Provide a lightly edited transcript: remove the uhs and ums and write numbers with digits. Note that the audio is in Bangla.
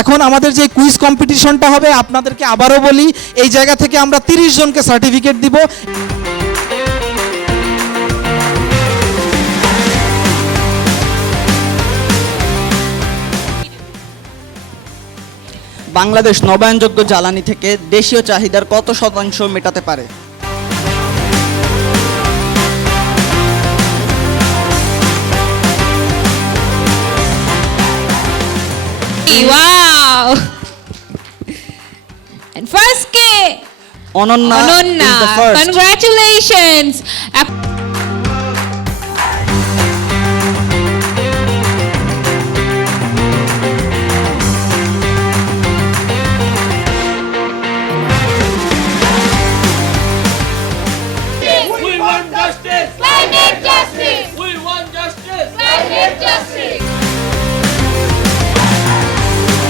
এখন আমাদের যে কুইজ কম্পিটিশনটা হবে, আপনাদেরকে আবারও বলি, এই জায়গা থেকে আমরা 30 জনকে সার্টিফিকেট দিব। বাংলাদেশ নবায়নযোগ্য জ্বালানি থেকে দেশীয় চাহিদার কত শতাংশ মেটাতে পারে? Wow! And first K, Ananya is Anonna, the first. congratulations!